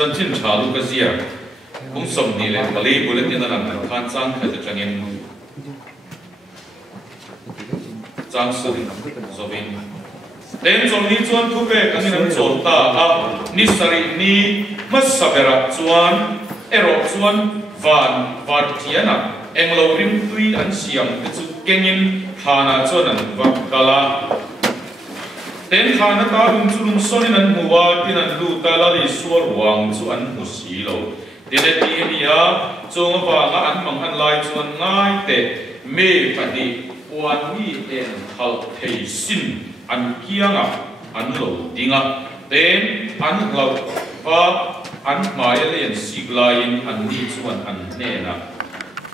chân tin trả lúc cái gì cũng sống đi lên cái lấy bữa lên tiền làm thành khan trang khai cho anh trang sử rồi bên đến trong ní chuan thu về cái này chọn ta ní sari ní mất sabera chuan ero chuan van thian em lâu rim tuy anh siam cái chút kinh nghiệm hana chuan anh vật kala đến hana ta chung son anh mua tin anh lu ta la đi suar wang chuan mu si lo đến đây đi nia chung và ngã anh mang anh lai chuan ngay te mê phải đi quan mi en hal thầy sin anh kia anh lâu tiếng đến anh lâu và anh mai lên xịt lại anh đi chuan anh nè na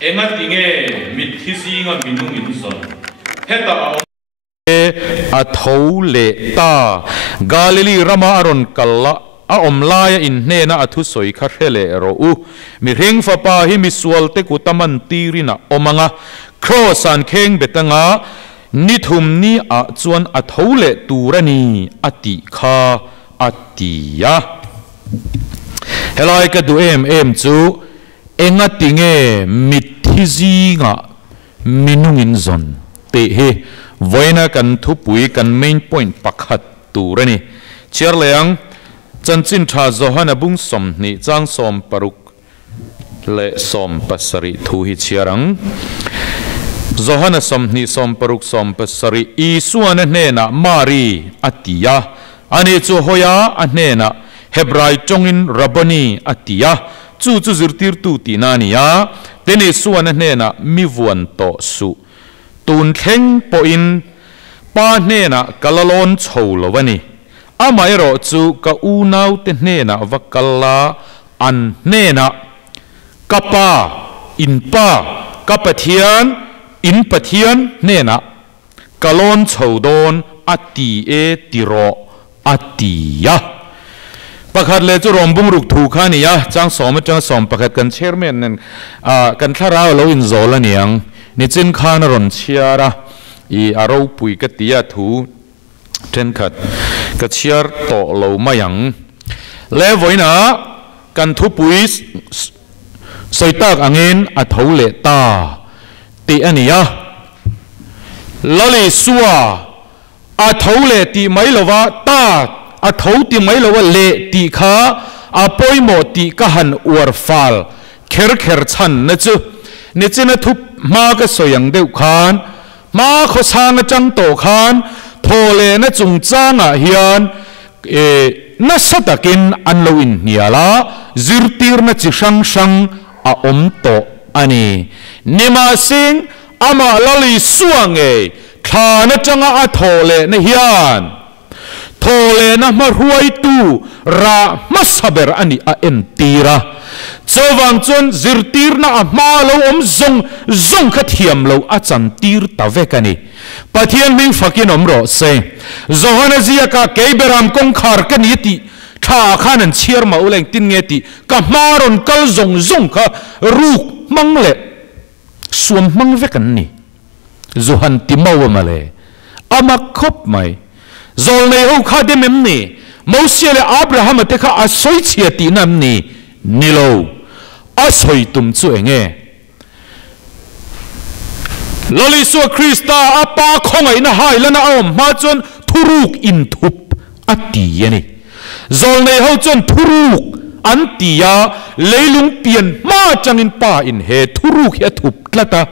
em anh tiếng nghe mít thi gì ngon mình nung mình son hết ta a thấu lệ ta Galilee rama aron kalla a omlaya in hne na athu soi kha hele ro u mi reng fa pa hi mi sual te ku taman tirina omanga cross an kheng betanga ni thum ni a chuan a thole turani ati kha atia helai ka du em chu enga tinge mithizi nga minungin zon te he voina kan thupui kan main point pakhat turani cherleang chanchin tha zohana bung som ni chang som paruk le som pasari thu hi chiarang zohana som ni som paruk som pasari isuana hena mari atia ani chu hoya anena hebrai chongin rabani atia chu zirtir tu tinania teni suana hena mivuan to su tun thleng po in pa hena kalalon chholowani amai ro chu ka unau te hena vakalla an hena kapa inpa kapathian in pathian hena kalon chhodon ati e tiro atia pakhat le chu rombung ruk thu khania chang som pakhat kan chairman nen kan thara lo in zola niang ni chin khan ron chiara I aro pui ka tia thu ten khat ka chiar to lo mayang le voina kan thu pui soitak angin a thole ta ti ania lali suwa a thole ti mai lova ta a thau ti mai lova le ti kha a poimo ti ka han ur fal kher chan na chu ni china thu ma ka soyang deu khan ma kho sang chang to khan thole na chung changa hian na satakin an lo in niala zirtir na chi sang a om to ani nima sing ama lali suange khana changa a thole na hian thole na marhuai tu ra masaber ani a entira chawang chon zirtir na ma lo om zong kha thiam lo a chan tir ta vekani pathian ming fakin omro se zohana zia ka keiberam kong khar ka ni ti tha khanan chiar ma uleng tin nge ti ka maron kal zong kha ruk mangle suam mang vekan ni zohan ti maw male ama khop mai zol nei ho kha de mem ni mosiale abraham te kha asoi chia ti nam ni nilo asoi tum chu enge loli so krista apa khongai na hai lana om ma chon thuruk in thup ati yani zol nei ho chon thuruk antia leilung pian ma changin pa in he thuruk ya thup tlata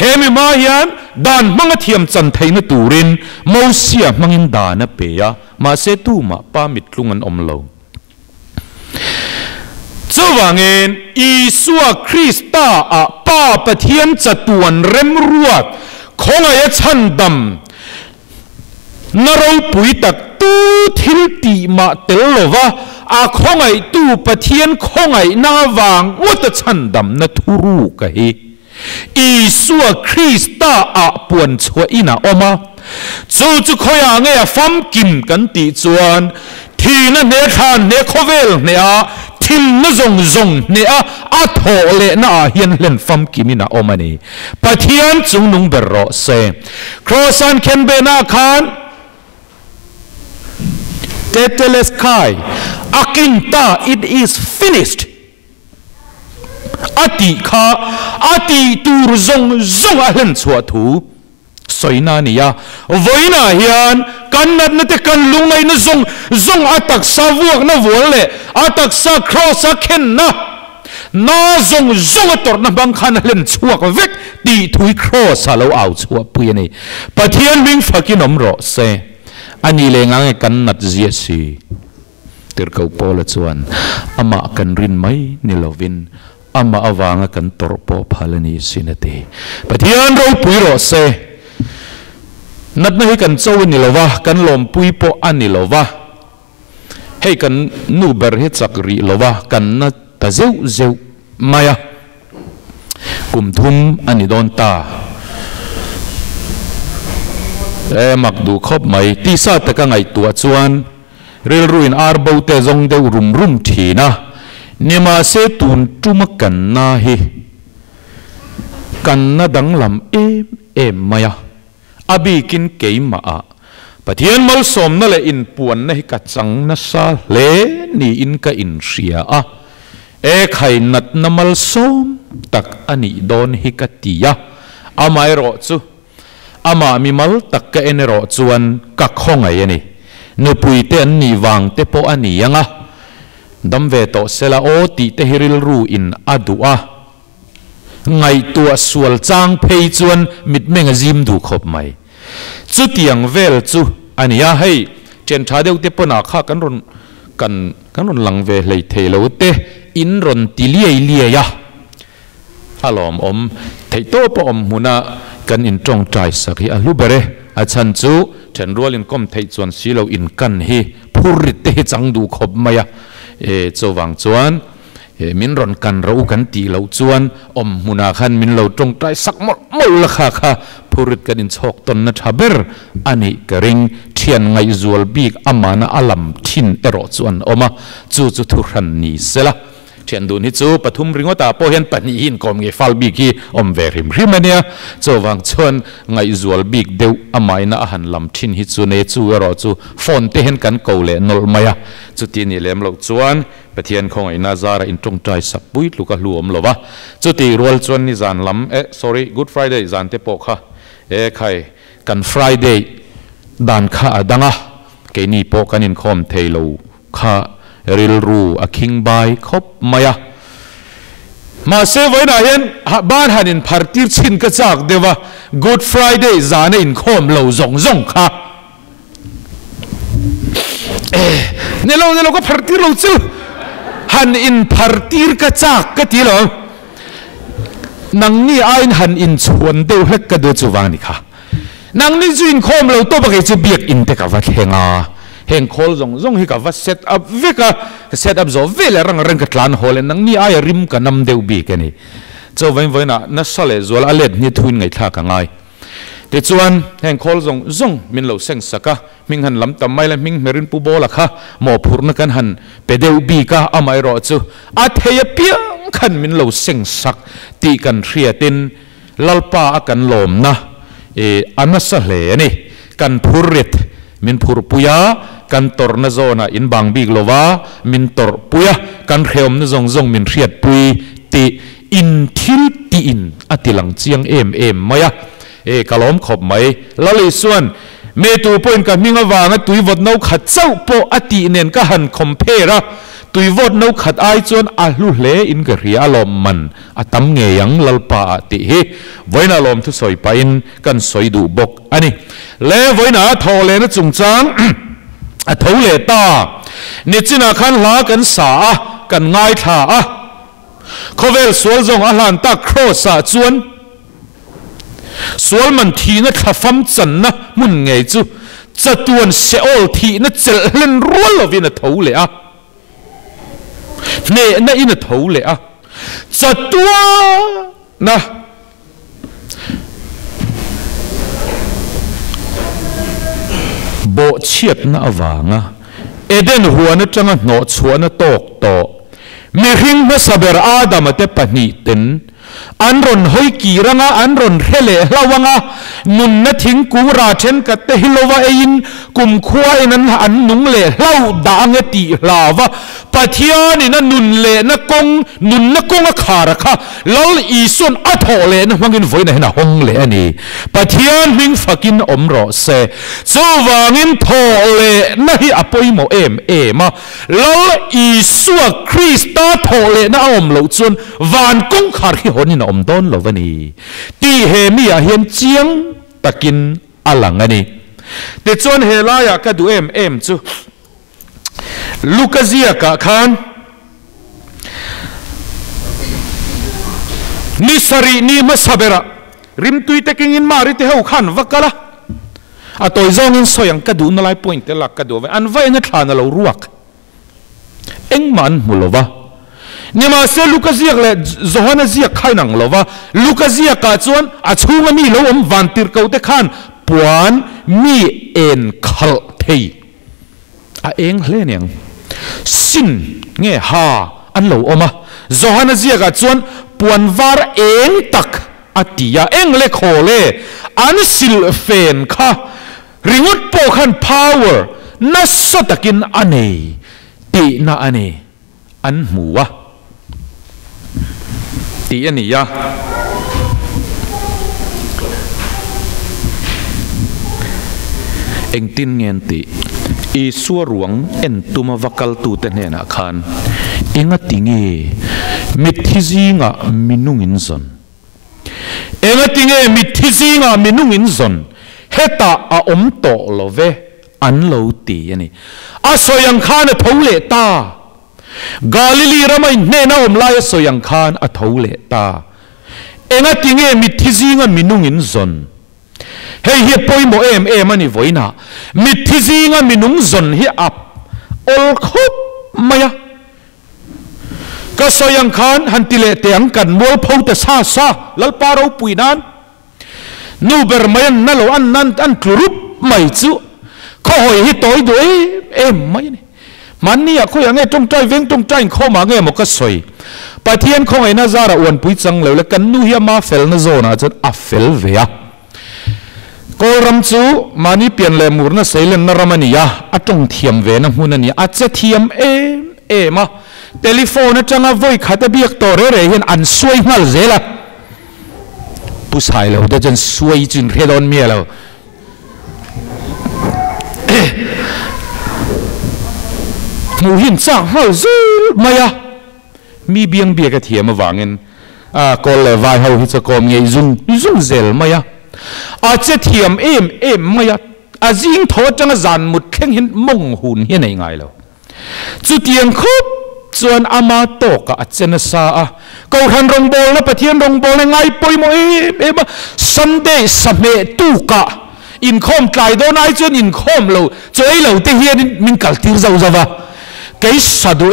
hemi ma hian dan manga thiam chan theina turin mosia mangin dana peya ma se tu ma pa mitlungan omlo chawangin isua krista a pa pathian chatuan rem ruat khongai chandam naro pui tak tu thil ti ma telova a khongai tu pathian khongai na wang wata chandam na thuru ka hi isua krista a puan chua ina oma chu khoya nge fam kim kan ti chuan thina ne khan ne khovel ne a thil na zong ne a thole na hian len fam kimina omani pathian chung nung berro se crossan ken be na khan teteleskai akinta it is finished ati kha ati tur zong zong a hen chua thu soina niya voina hian kannat na te kan lungai na zong zong atak sa vuak na vole atak sa cross a khen na zong zong ator na bang khan len chuak vek ti thui cross alo au chua pui ni pathian ming fakin omro se ani le ngang kannat zia si tir kau pola chuan ama kan rin mai ni lovin ama awanga kan torpo phalani sinati pathian ro pui ro se nat na hi kan chaw ni lova kan lom pui po ani lova hei kan nu ber he chakri lova kan na ta zeu maya kum thum ani don ta mak du khop mai ti sa ta ka ngai tua chuan rel ruin arbo te zong deu rum thina nima se tun tuma kan na hi kan na dang lam em maya abi kin keima a pathian mal som na le in puan na hi ka chang na sa le ni in ka in ria a e khai nat na mal som tak ani don hi ka tia amai ro chu ama mi mal tak ka en ro chuan ka khongai ani nu pui te an ni wang te po ani yanga dam ve to sela o ti te hiril ru in adua ngai tua sual chang phei chuan mit menga zim du khop mai chu tiang vel chu ania hei chen tha deu te pona kha kan ron lang ve hlei thelo te in ron ti lia ya alom om thei to po om huna kan in tong trai sakhi a lu bere a chan chu chen rual in kom thei chuan silo in kan hi phurit te chang du khop maya e chowang chuan min ron kan ro kan ti lo chuan om huna khan min lo tong trai sak mol la kha phurit kan in chok ton na thaber ani karing thian ngai zual bik amana alam thin ero chuan oma chu thu ran ni sela thian dun hi chu pathum ringota po hian pani in kom nge fal bik hi om ve rim ania chowang chuan ngai zual bik deu amaina a han lam thin hi chu ne chu ero chu phone te hen kan ko le nol maya chu ti ni lem lo chuan pathian khong ina zara in tong trai sak pui luka hluom lova chu ti rual chuan ni zan lam sorry good friday zan te po kha khai kan friday dan kha adanga ke ni po kanin khom theilo kha ril ru a king bai khop maya ma se voina hen ban hanin phartir chin ka chak dewa good friday zana in khom lo zong kha ne lo ko phartir lo chu han in phartir ka chak ka ti lo nang ni ain han in chuan deu hlek ka do chuwang ni kha nang ni chu in khom lo to ba ke chu biak in te ka va thenga heng khol zong hi ka va set up veka set up zo vele rang ka tlan holen nang ni ai rim ka nam deu bi ke ni cho voina na sale zol alet ni thuin ngai thla ka ngai te chuan heng khol zong min lo seng saka ming han lam tam mai la ming merin pu bola kha mo phurna kan han pedeu bi ka amai ro chu a theya piang khan min lo seng sak ti kan hriatin lalpa akan lom na anasa hle ani kan phurit min phur puya kan tor na zona in bang big lova min tor puya kan kheom na zong min hriat pui ti in thil ti in atilang chiang em maya kalom khop mai lali suan me tu point ka minga wanga tui vot no khat chau po ati nen ka han compare tui vot no khat ai chuan a hlu hle in ka ria lom man atam nge yang lalpa ati hi voina lom thu soi pa in kan soi du bok ani le voina thole na chungchang a thole ta ni china khan la kan sa kan ngai tha a khovel sual zong a hlan ta cross a chuan sual man thi na thafam chan na mun nge chu chatuan se ol thi na chel len rol lovin a thole a ne na in a thole a chatua na bo chiat na awanga eden huana changa no chuana tok to mi hing ma saber adam te pani ten อันรอนหอยกีรังอันรอนเฮเลลาวังนุนนัทิ้งกูราเชนกัตเตฮิโลวาเอินกุมขวายนั้นอันนุงเล่เล่าด่างติลาวะปัทยานี่นั่นนุนเล่นักงนุนนักงขาระค่ะแล้วอีส่วนอัฐเล่นะมังกินไฟในหน้าห้องเล่นี่ปัทยามิงฟักินอมรอเซโซวังอินทอเล่นะฮิอปอยโมมาแล้วอีส่วนคริสต์ทอเล่นะอมโลส่วนวันกงขาริหนินอมต้นโลวนี่ตีเฮมีอาเห็นเจียงตะกินอลังอันนี้แต่จนเฮลายก็ดูจูลูกเซียกะขันนิสรีนีมัสเบระริมตุยตะกินมาริเตหูขันวักละอะตัวจงอินสอยงก็ดูนั่นไลน์พอยน์เตลักก็ดูอันไว้ในฐานเรารวกเอ็งมันมุลวะเนี่ยมาเซลูกเซียกเลยโจฮันเซียกใครนังลวะลูกเซียกจวนอาชูมันมีลวมวันติร์เขาเตขันปวนมีเอ็นขัลเทยเอ็งเล่นยังสินเงี้ยฮาอันลวมาโจฮันเซียกจวนปวนวาร์เอ็งตักอติยาเอ็งเล่โคเล่อันสิลเฟนค่ะริงุดโปขัน power นัสสตกินอันนี้ตีน่าอันนี้อันหัวตีอันนี้ยะเอ็งตินเงินตีอีสัวหลวงเอ็นตุมาวักลตูเตนเนนักขันเอ็งติงเอมิทิซิงะมินุงินซอนเอ็งติงเอมิทิซิงะมินุงินซอนเฮตาอาอมโตโลเวอันโลตีอันนี้อาสยังขันทาวเลตากาลิลีรามัยเนน่าอมลายสยังขันอัทาวเลตาเอ็งติงเอมิทิซิงะมินุงินซอนเฮ้ยเฮียปอยโมมันนี่ไว้นะมิทิซิงะมินุงซอนเฮียอับอลคบมายะก็สยังขันหันติเลเตียงกันมัวพูดแต่ซาลัลปารูปุยนั้นนูเบอร์มายันนั่นโลอันนั้นอันคลุบไม่จู่เขาหอยฮิตอยด้วยไม่เนี่ยมันนี่เขาอย่างเงี้ยจงใจเว้งจงใจเข้ามาเงี้ยมันก็สวยไปเทียนเขาไอ้น่าจะระวนปุยจังเลยแล้วกันนู่เฮียมาเฟลน่าโซน่าจะอัฟเฟลเวียก็รำจูมันนี่เปลี่ยนเลยมูร์น่ะเซเลนน่ารำมันนี่ยะจงเทียมเวนะหุ่นนี่อาจจะเทียมมาเทลิโฟนจังเอาไว้ขัดเบียกตัวเรื่อยๆเห็นอันสวยมากเลยล่ะผู้ชายเราแต่จนสวยจนเรดอนเมียเราหนูหินสร้างหัวซูมาอะมีเบียงเบียกระเทียมมาวางเงินก็เลยวายเขาหิจะกอมเงยซุ่งเซลมาอะอาจจะเทียมมาอะอาจิงโทษจังจานมุดแข่งเห็นมงหุ่นเห็นยังไงเราจุดเตียงครบส่วนอามาโตกอาจจะน่าซาเขาทันรงบอลแล้วปะเทียนรงบอลยังไงปอยโมซันเดย์สเมตุกะอินคอมไกลโดนไอจนอินคอมเราจะไอเราที่เฮียมินกัลติร์ซาวะแกสัดู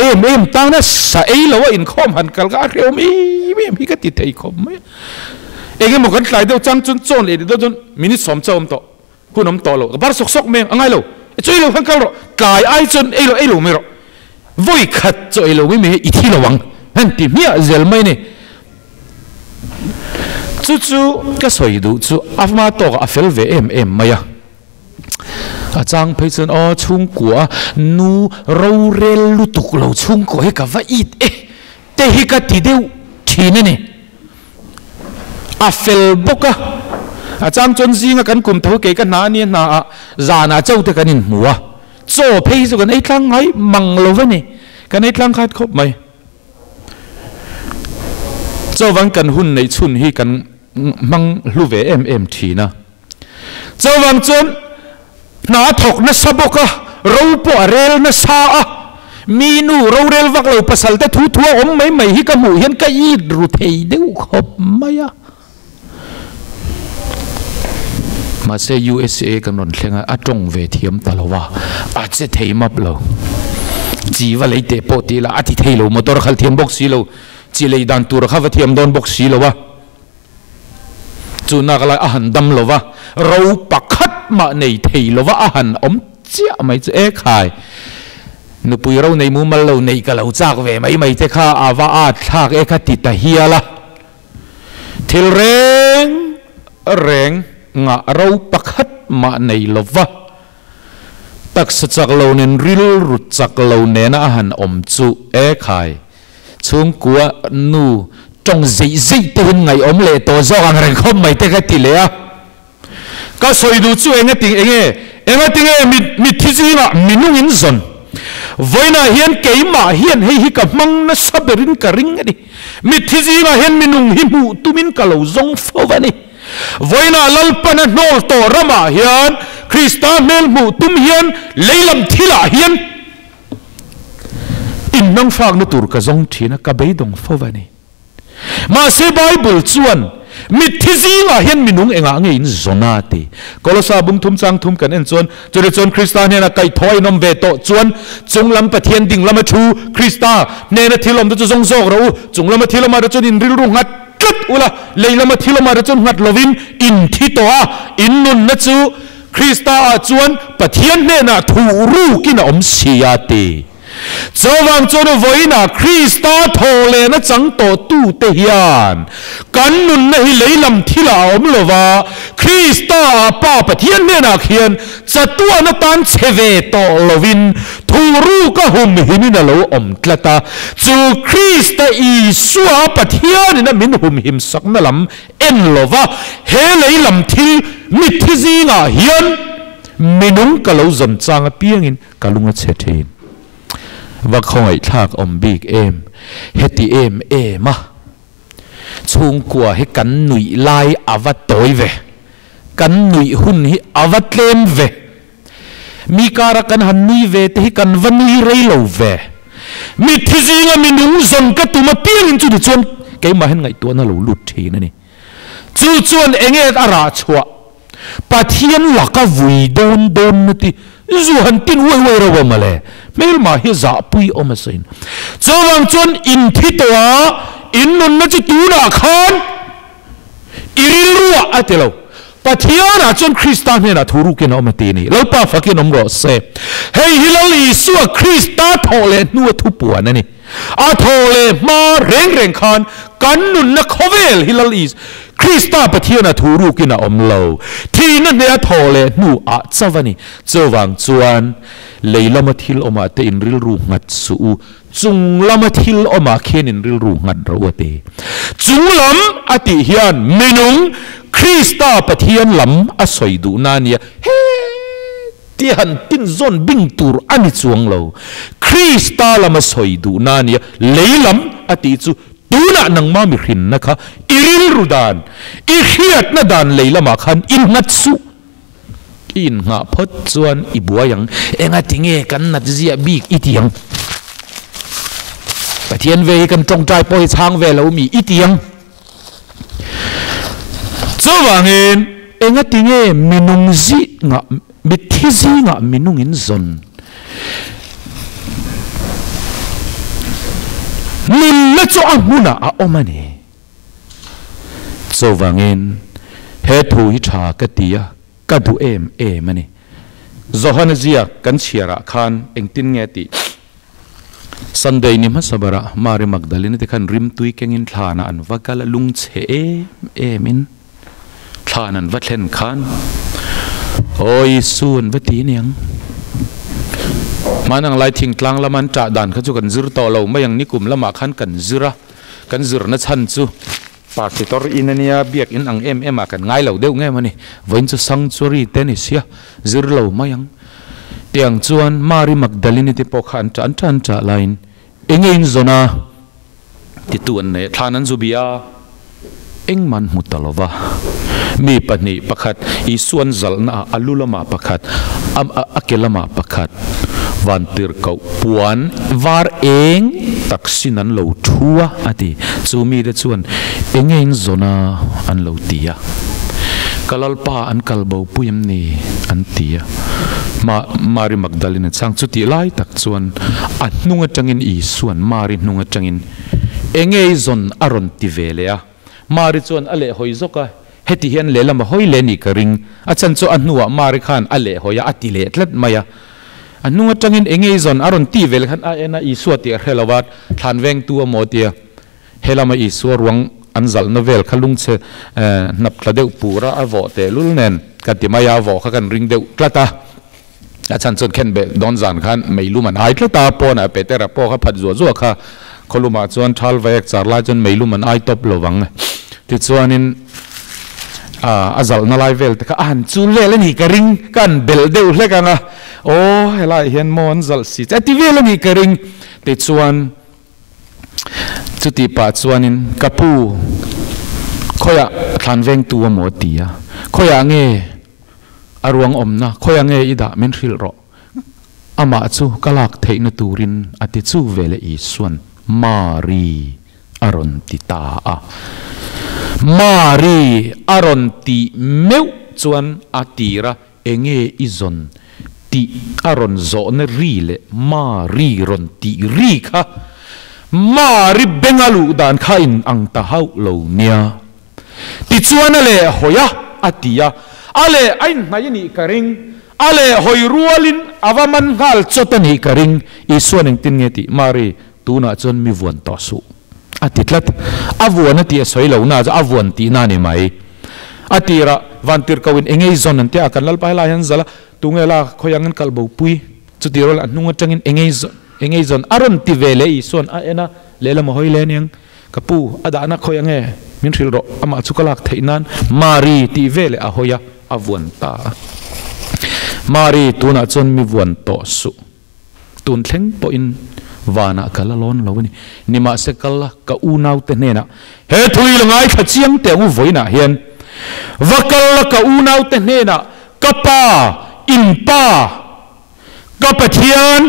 ตั้งนั้นสไอเราว่าอินคอมหันกัลกาเรียวมีก็ติดไอคอมไหมเองมันกันไกลโดนจังจนเลยโดนมินิสมเจ้าตัวคุณน้ำตัวเราบาร์สกเมงอะไรเราจะไอเราพันกัลเราไกลไอจนไอเราไม่เราวุ้ยขัดจะไอเราไม่มีอิทธิระวังฮันติมีอะไรเจลไม่เนี่ยจู่ก็สวยดูจู่อาฟมาโตกับอาเฟลเวไม่อะอาจารย์พิจารณาชุ่งกัวนูเราเรลลุตุกเราชุ่งกัวให้กับว่าอีเตะให้กับที่เดียวทีนั่นเนี่ยอาเฟลบกะอาจารย์จนซีงกันกลุ่มเท่าเกกันนาเนี่ยนาจานาเจ้าเตกันนินหัวโจ้เพย์สุกันไอ้ครั้งไงมังโลวะเนี่ยกันไอ้ครั้งขาดครบไหมเจ้าวันกันหุ่นในชุนให้กันมังลูเวทีนะเจ้าวันจนนาถกนัสบกะเราปวดเรลนัสามีนูเราเรลวักเราภาษาแต่ทั่วไม่ฮิกมูเห็นก็ยีดรูเทยเดียวขบไม่อะมาเซ USA กันนนเชียงอาจงเวทีมตลอดอาจจะเทียมอับเราจีว่าเลยเตะปอตีละอาทิตย์เทโลมอเตอร์ขัลเทียมบ็อกซี่เราจีเลยดันตัวข้าวเทียมโดนบ็อกซี่เราวะจูนักอะไรอาหารดำเราวะเราปักขัดมาในเทเราวะอาหารอมเจ้าไม่จะขายนุปุยเราในมุมเราในกะเราจากเวไม่จะข้าอาวาอาทากขัดติดแต่เฮียละ thil reng nga rau pakhat ma nei lova tak sa chak lo nen ril rut chak lo nena han om chu e khai chung kwa nu trong zai te hin ngai om le to zo ang reng khom mai te ka ti le a ka soi du chu enge ting mi thizi nga minung in zon voina hian keima hian hei hi ka mang na saberin ka ring ani mi thizi nga hian minung hi mu tumin ka lo zong fowani voina lalpana nol to rama hian Krista mel mu tum hian leilam thila hian in nang fak na tur ka zong thina ka beidong fowani ma se Bible chuan mi thizinga hian minung enga nge in zonate kolosa bung thum chang thum kan en chon chore chon Krista ne na kai thoi nom ve to chuan chunglam pathian ding lama thu Krista ne na thilom to zong zok ro chunglam thilom ma chon in ril ru ngat kat ula leilama thilom ma chon ngat lovin in thi to a in nun na chu Krista a chuan pathian ne na thu ru kin om siate zawang chon voina Krista thole na chang to tu te hian kan nun na hi leilam thila om lova Krista pa pathian ne na khian chatua na tan cheve to lovin thuru ka hum himina lo om tlata chu Krista Isua pathian na min hum him sakna lam en lova he leilam thil mithizinga hian minung ka lo zon changa piangin kalunga chethein và không ai thắc om big em heti em mà chung qua hết cắn nụi lai avat tối về cắn nụi hun hi avat lem về mi cara cắn han nụi về thì cắn văn nụi rây lâu về mi thizi nga mi nung zon cái tụi mà piang in chu đi chuan cái mà hen ngày tua nó lâu lụt thì này chu chuan enge ara chua pathian là cái vui don nó thì dù hắn tin uai rồi mà lẽ mấy mà hi giả pui om sein cho vang chon in thi toa in nun na chi tu na khan iril ruwa atelo pathian a chon Krista ne na thuru ke no mate ni lo pa fa ke nom ro se hey hilali su Krista thole nu thu pu na ni a thole ma reng khan kan nun na khovel hilali Krista pathian a thuru ke na om lo thi na ne a thole nu a chawani chawang chuan leilama thil oma te in ril ru ngat su chunglama thil oma khen in ril ru ngat ro te chunglam ati hian minung Krista pathian lam a soidu nania he ti han tin zon bing tur ani chuang lo Krista lama soidu nania leilam ati chu tuna nang ma mi hrin na kha iril rudan I khiat na dan leilama khan in ngat su in nga phot chuan I buayang enga tinge kan nat zia bik itiang pathian ve kan tong trai poi chang ve lo mi itiang chawangin enga tinge minung zi nga mithizi nga minung in zon min na cho amuna a omani chawangin he thu hi tha ka tia ka du em ani zohan zia kan chiara khan engtin nge ti Sunday ni masabara Mary Magdalene te khan rim tui kengin thlana an vakala lung che emin thlanan vatlen khan oi sun vati niang manang lai thing tlang laman ta dan kha chu kan zir to lo mayang nikum lama khan kan zir na chan chu Pastor inania biak in ang em akan ngai lo deuh nge mani voin chu sanctuary tenisia zirlo mayang tiang chuan Mary Magdalene te pokhan chan cha line engin zona ti tuan ne thanan zubia engman mutalova mi pani pakhat isuan zalna alulama pakhat akelama pakhat vantir kau puan var eng taksinan lo thua ati chumi de chuan engein zona an lo tia kalalpa an kalbo puyam ni an tia Mary Magdalene chang chuti lai tak chuan anunga tangin isuan Mary nunga tangin engei zon aron ti velea Mary chuan ale hoi zoka heti hian lelama hoi leni ka ring achan chu anuwa Mary khan ale hoya atile tlat maya anunga tangin engei zon aron ti vel khan a ena isua ti helawat thanweng tu motia helama isua ruang anzal novel khalung che nap thladeu pura avo te lulnen katimaya vo kha kan ring deu tlata achan chon khen be don zan khan meilu man ai tlata pona petera po kha phat zo zo kha koluma chuan thal vek charla chon meilu man ai top lowang ti chuanin azal na lai vel te ka an chu le ni ka ring kan bel deu hle ka nga o helai hian mon zal si ti vel ni ka ring te chuan chuti pa chuanin kapu khoya thlan veng tu mo tia khoya nge arwang omna khoya nge ida men thil ro ama chu kalak theina turin ati chu vele I suan mari aron ti ta a mari aron ti meu chuan atira enge izon ti aron zo ne rile mari ron ti ri kha mari bengalu dan khain ang ta hau lo nia ti chuan ale hoya atia ale ain mai ni karing ale hoi rualin avaman hal chotani karing I suaning tin nge ti mari tuna chon mi vuan to su atitlat avuan ati soilo na ja avuan ti na ni mai atira vantir kawin engei zon ante akan lal pai la han zala tungela khoyangan kalbo pui chutirol anunga tangin engei zon aron ti vele I son a ena lela mo hoile niang kapu adana khoyange min thil ro ama chukalak theinan mari ti vele a hoya avuan ta mari tuna chon mi vuan to su tun thleng po in vana kalalon lawani nima se kala ka unau te nena he thui langai kha chiang te u voina hian vakal ka unau te nena kapa in pa ka pathian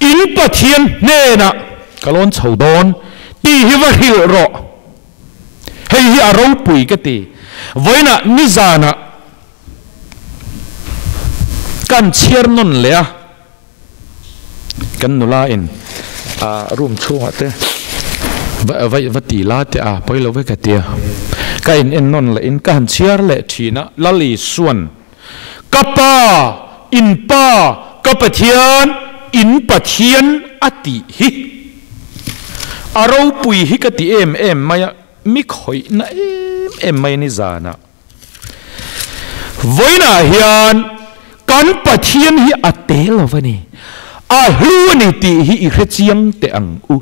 in pathian nena kalon chaudon ti hi va hil ro hei hi aro pui ka ti voina nizana kan chiar non lea kan nula in room chunga te vati la te poilo ve ka tia ka in non la in kan chiar le thina lali suan kapa in pa ka pathian in pathian ati hi aro pui hi ka ti em maya mi khoi na em mai ni zana voina hian kan pathian hi atel vani a hluani ti hi I chiang te ang u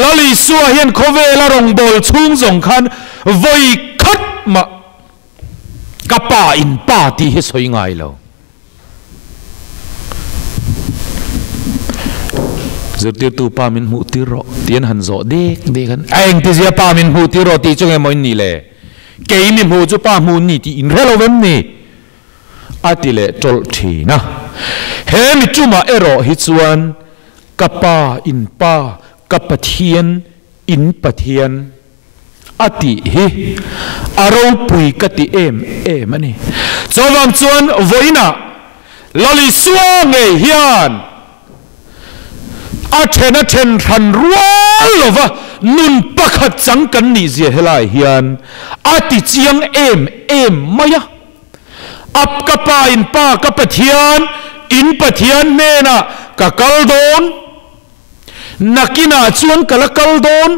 lali suwa hian khovela rong bol chung zong khan voi khat ma kapa in pa ti hi soi ngai lo zirtir tu pa min hu ti ro tian han zo de kan aeng ti zia pa min hu ti ro ti chung e moi ni le ke mi hu chu pa mu ni ti in relo vem ni atile tol thina he mi chuma ero hi chuan kapa in pa kapathian in pathian ati hi aro pui kati em ani chawang chuan voina lali suange hian a thena then than rualova nun pakhat chang kan ni zia helai hian ati chiang em maya ap kapa in pa kapathian in pathian nena ka kaldon nakina chuan kala kaldon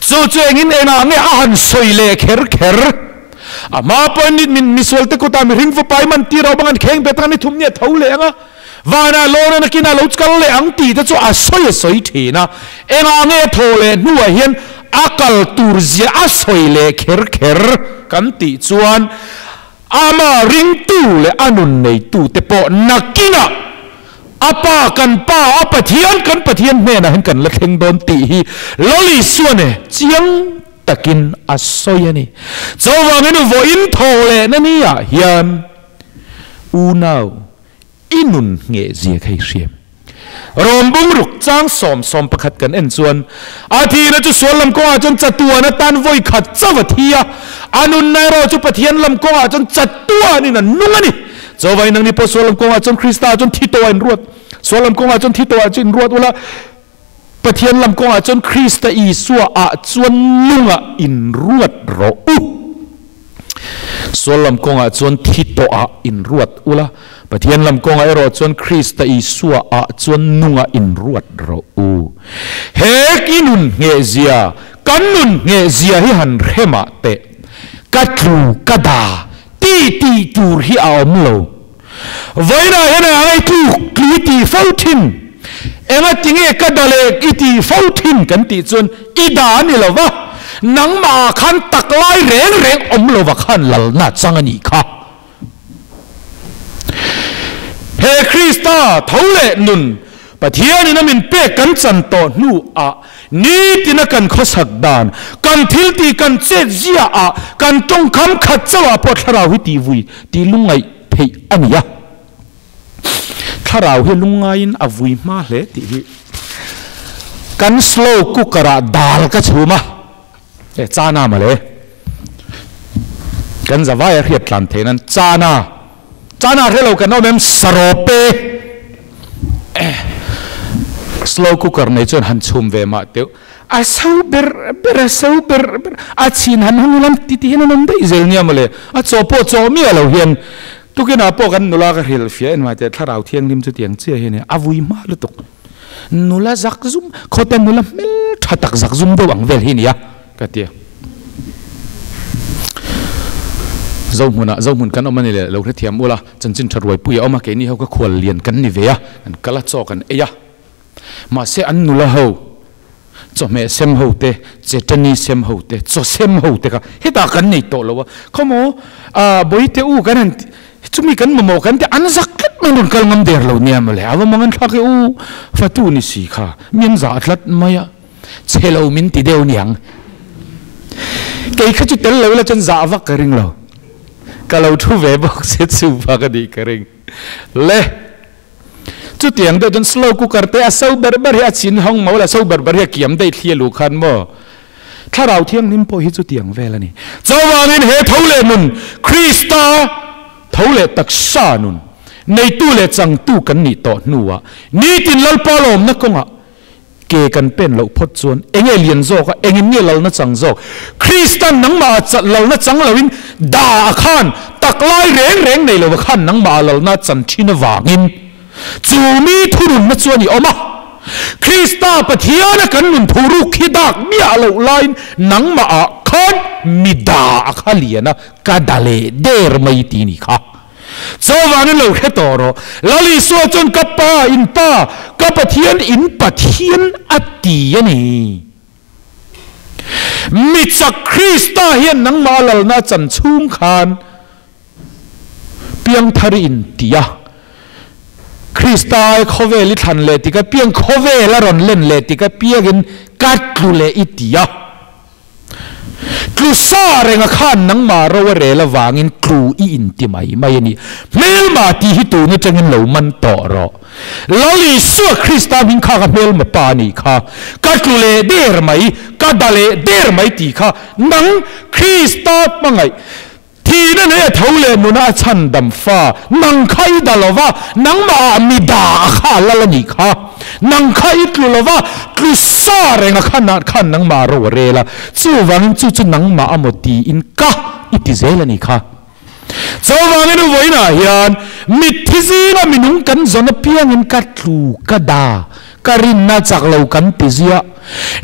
chu engin ena nge ahan soile kher ama pon min misolte ko ta mi ring fu pai man ti ro bangan kheng betani thumne thole anga wana lona nakina lochkal le ang ti ta chu a soi thina enga nge thole nuwa hian akal turzia a soile kher kan ti chuan ama ring tu le anun nei tu te po nakina apa kan pa apathian kan pathian mena hen kan la theng don ti hi loli suane chiang takin asoyani chawangin vo in thole na ni ya hian unau inun nge zia khai siam rombung ruk chang som pakhat kan en chuan athi na chu solam ko a chon chatua na tan voi khat chawathia anun na ro chu pathian lam ko a chon chatua ni na nungani chawai nang ni po solam ko a chon krista chon thito en ruat solam ko a chon thito a chin ruat wala pathian lam ko a chon krista I suwa a chon nunga in ruat ro u solam ko a chon thito a in ruat ula pathian lam ko a ro chon krista I suwa a chon nunga in ruat ro u he kinun nge zia กันนุนเงเจียให้หันเรมาเตะกัดรูกัดาตีจูร์ให้เอามโลไว้นะเห็นอะไรทูกลีตีเฝ้าทินเอ็งติงเอกัดเลกอีตีเฝ้าทินกันตีจนอีดานี่เหรอวะนังมาขันตักไล่เร่งอมโลวะขันหลัลนัดสังนี่ค่ะเฮคริสตาเท่าเล่นุนปะเทียนี่นะมินเป้กันจันโตนูอะนี่ที่นักกันข้อสักดานกันทิลตีกันเจ็ดเจียอะกันจงคำขัดเจ้าปอดทราวิตีวุยตีลุงไงเพยอันนี้อะทราวิลุงไงอินอวุยมาเลตีกันสโลกุกระดาลก็ชัวมาจานามาเลยกันจะว่าเรียบหลันเทนั้นจานาเรื่องเรากันเอาเมมสโรเปสโลกุกร์ในจนหันชุมเวมาเดียวอาเซาเบอร์อาชินหันลันติที่นั่นได้เจลเนี่ยมาเลยอาโจโปโจมีอะไรเฮียนทุกคนอาโปกันนุลากระเฮลเฟียนมาแต่ถ้าเราเที่ยงริมจุดเที่ยงเชื่อเฮียนอาวุยมาลุตุกนุลาจักซุมขดแต่นุลาเมลทัดตักจักซุมตัวอังเวลเฮียนี่ก็เดียวเจ้ามุนกันเอามาเนี่ยเราเทียมอุละจนทรวยปุยเอามาแค่นี้เขาก็ควรเรียนกันนี่เวียกันกละจอกันเอยะมาเสียอันนุละเฮาจะแม่เซมเฮาเตเจตันีเซมเฮาเตจะเซมเฮาเตก็เฮตากันนี่โตแล้ววะเขาโมบอยเตอูกันนั่นจุมีกันโมกันแต่อันสักกัดมันรุนกันงำเดียร์เราเนี่ยมาเลยเอาว่ามันทักอูฟัตูนี่สิค่ะมีนจ่าทัดมาอะเชลเอามินติเดียวเนี่ยงแกเขาจุดเตลเราแล้วจนจ่าวักกระริงเราก็เราทุเวบอกเสียสูบกันดีกระริงเล่จุดอย่างเดียวจนสโลกุกร์เตะเสาเบอร์เบอร์เฮียชินห้องมาแล้วเสาเบอร์เบอร์เฮียเกี่ยมได้เที่ยวลูกขันบ่ถ้าเราเที่ยงนิ่มพอฮิจุดอย่างเวลานี่เจ้าว่ามินเฮเท่าเลนุนคริสตาเท่าเลตักษานุนในตู้เลจังตู้กันนี่ต่อหนัวนี่ตินลลปาลมนักกงะเกกันเป็นเราพดส่วนเองเลียนโจกเองเนี่ยเรานัดจังโจกคริสตันนังมาจัดเรานัดจังเราวินด่าขันตักไล่เร่งในเราขันนังมาเรานัดจันชินวางินจูมีทุรุนนัดส่วนนี่ออกมาคริสตาปะเทียนกันนุนทุรุขิดักมีอะไรไลน์นังมาขันมิดาขันเลียนะกาดาเลเดร์ไม่ตีนี่ค่ะเจ้าวันนั้นเราแค่ต่อรอลลิสวจนกับป้าอินป้ากับปะเทียนอินปะเทียนอัตตีนี่มิจักคริสตาเฮียนนังมาลลน่าจันชุ่มขานเปียงทารินตียคริสตาโคเวลิทันเลติกะเปียงโคเวลารอนเล่นเลติกะเปียกินกัดลุเลอิตียครูซาเรงขันนังมาเราเรละวางินครูอินติไม่นี่เมลมาตีฮิตูนี่จะเงินเหลวมันต่อรอลลิสัวคริสตามิงข้ากับเมลมาปานี่ค่ะกัดลุเลเดร์ไม่กัดดาเลเดร์ไม่ตีค่ะนังคริสตามังไงทีนั่นเนี่ยเท่าเลนุนาชันดำฟ้านังไข่ดาลว่านังมามิดาข้าละนี่ค่ะนังไข่กลัวว่าครูซาเรงขันนังมาโรเรละจู่วันจู่นังมาอมตีอินกะอิติเซลนี่ค่ะเจ้าวันนี้ไว้นะยันมิทิซีนะมินุงกันจนเพียงอินกัดลูกัดดาการินน่าจักเรากันติเสีย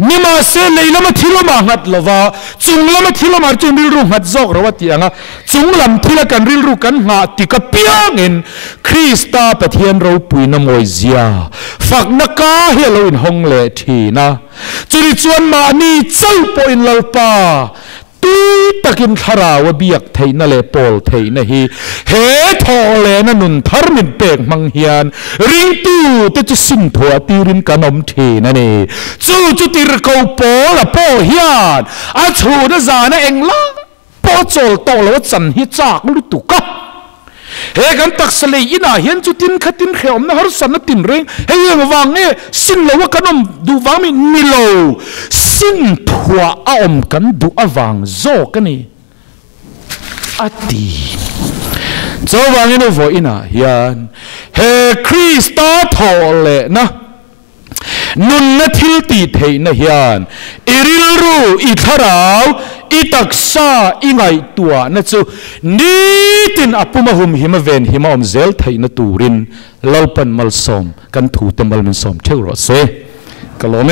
นี่มาเสเลยละมาที่ละมาหัดละว่าจุงละมาที่ละมาจุงริรุหัดจอกเราว่าที่ยังจุงลำที่ละกันริรุกันหาติกับเปียงอินคริสตาปะเทียนเราปุยน้ำมวยเสียฝักนักกาเฮโลอินห้องเลทีนะจุริจวนมานี่เจ้าปอยลลปาตีตะกินทาราวเบียกไทยนั่นเลยปอลไทยนะฮีเฮทอเลนันุนทาร์มินเปกมังเฮียนริงตู้แต่จะสิ้นถัวตีรินกันอมเทนั่นเองจู่จุติรกปอละปอเฮียนอาชูนะจานะเองละปอโจลโตแล้วจันฮิจากลุตุกะเฮกันตักสลีอินาเฮียนจุตินขัดินเขียวนะฮารุสันนัดตินเร่งเฮียงวางเนี่ยสิ้นแล้วว่ากันอมดูวางมินิโลสิ้นถัวอมกันดูอวังโจกันนี่อดีเจ้าวางนี่โวอินาเฮียนเฮคริสตาทอเลนะนุนนัทิลตีเทนะเฮียนอิริลรูอิทาราวอิตักษาอิไงตัวนั่นจู่นี่ตินอปุมาหุมหิมเวนหิมอมเซลไทยนัตูรินลลปันมัลสอมกันถูเตมัลมินสอมเทวรสเซกะโลเม